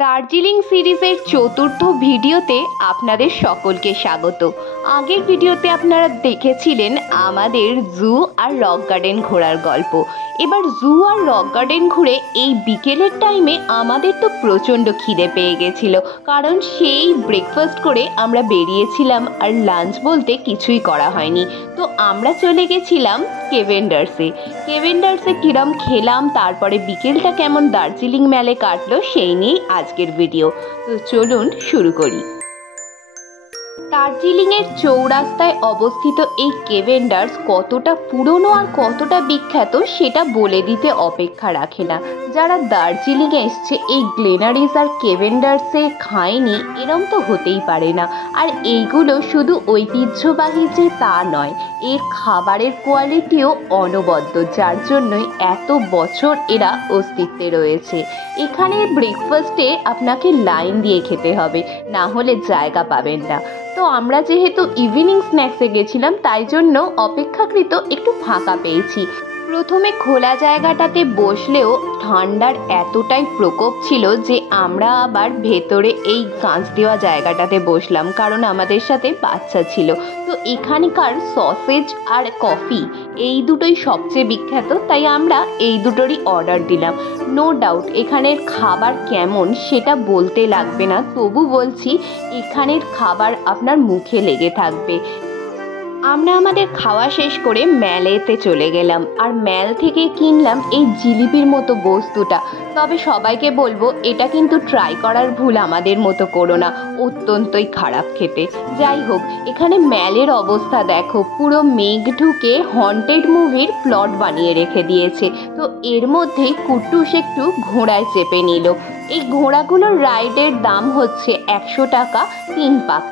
দার্জিলিং সিরিজের চতুর্থ ভিডিওতে আপনাদের সকলকে স্বাগত। আগের ভিডিওতে আপনারা দেখেছিলেন আমাদের জু আর রক গার্ডেন ঘোরার গল্প। এবার জু আর রক গার্ডেন ঘুরে এই বিকেলের টাইমে আমাদের তো প্রচণ্ড খিদে পেয়ে গেছিল, কারণ সেই ব্রেকফাস্ট করে আমরা বেরিয়েছিলাম আর লাঞ্চ বলতে কিছুই করা হয়নি। তো আমরা চলে গেছিলাম কেভেন্ডার্সে। কিরম খেলাম, তারপরে বিকেলটা কেমন দার্জিলিং মেলে কাটলো সেই নিয়েই আজকের ভিডিও। তো চলুন শুরু করি। দার্জিলিংয়ের চৌরাস্তায় অবস্থিত এই কেভেন্ডার্স কতটা পুরনো আর কতটা বিখ্যাত সেটা বলে দিতে অপেক্ষা রাখে না। যারা দার্জিলিংয়ে এসছে এই গ্লেনারিস আর কেভেন্ডার্সে খায়নি এরম তো হতেই পারে না। আর এইগুলো শুধু ঐতিহ্যবাহী যে তা নয়, এর খাবারের কোয়ালিটিও অনবদ্য, যার জন্যই এত বছর এরা অস্তিত্বে রয়েছে। এখানে ব্রেকফাস্টে আপনাকে লাইন দিয়ে খেতে হবে, না হলে জায়গা পাবেন না। তো আমরা যেহেতু ইভিনিং স্ন্যাক্সে গেছিলাম তাই জন্য অপেক্ষাকৃত একটু ফাঁকা পেয়েছি। প্রথমে খোলা জায়গাটাতে বসলেও ঠান্ডার এতটাই প্রকোপ ছিল যে আমরা আবার ভেতরে এই কাঁচ দেওয়া জায়গাটাতে বসলাম, কারণ আমাদের সাথে বাচ্চা ছিল। তো এখানকার সসেজ আর কফি এই দুটোই সবচেয়ে বিখ্যাত, তাই আমরা এই দুটোরই অর্ডার দিলাম। নো ডাউট এখানের খাবার কেমন সেটা বলতে লাগবে না, তবু বলছি এখানের খাবার আপনার মুখে লেগে থাকবে। আমরা আমাদের খাওয়া শেষ করে ম্যালেতে চলে গেলাম, আর ম্যাল থেকে কিনলাম এই জিলিপির মতো বস্তুটা। তবে সবাইকে বলবো এটা কিন্তু ট্রাই করার ভুল আমাদের মতো করো না, অত্যন্তই খারাপ খেতে। যাই হোক, এখানে ম্যালের অবস্থা দেখো, পুরো মেঘ ঢুকে হন্টেড মুভির প্লট বানিয়ে রেখে দিয়েছে। তো এর মধ্যেই কুট্টুস একটু ঘোড়ায় চেপে নিল। এই ঘোড়াগুলোর রাইডের দাম হচ্ছে 100 টাকা 3 পাক।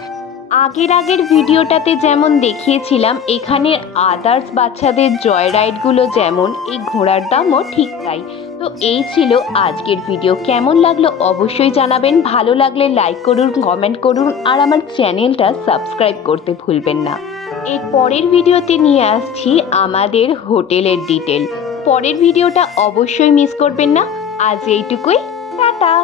আগের ভিডিওটাতে যেমন দেখিয়েছিলাম এখানে আদার্স বাচ্চাদের জয় রাইডগুলো যেমন, এই ঘোড়ার দামও ঠিক তাই। তো এই ছিল আজকের ভিডিও। কেমন লাগলো অবশ্যই জানাবেন, ভালো লাগলে লাইক করুন, কমেন্ট করুন, আর আমার চ্যানেলটা সাবস্ক্রাইব করতে ভুলবেন না। এর পরের ভিডিওতে নিয়ে আসছি আমাদের হোটেলের ডিটেল। পরের ভিডিওটা অবশ্যই মিস করবেন না। আজ এইটুকুই, টাটা।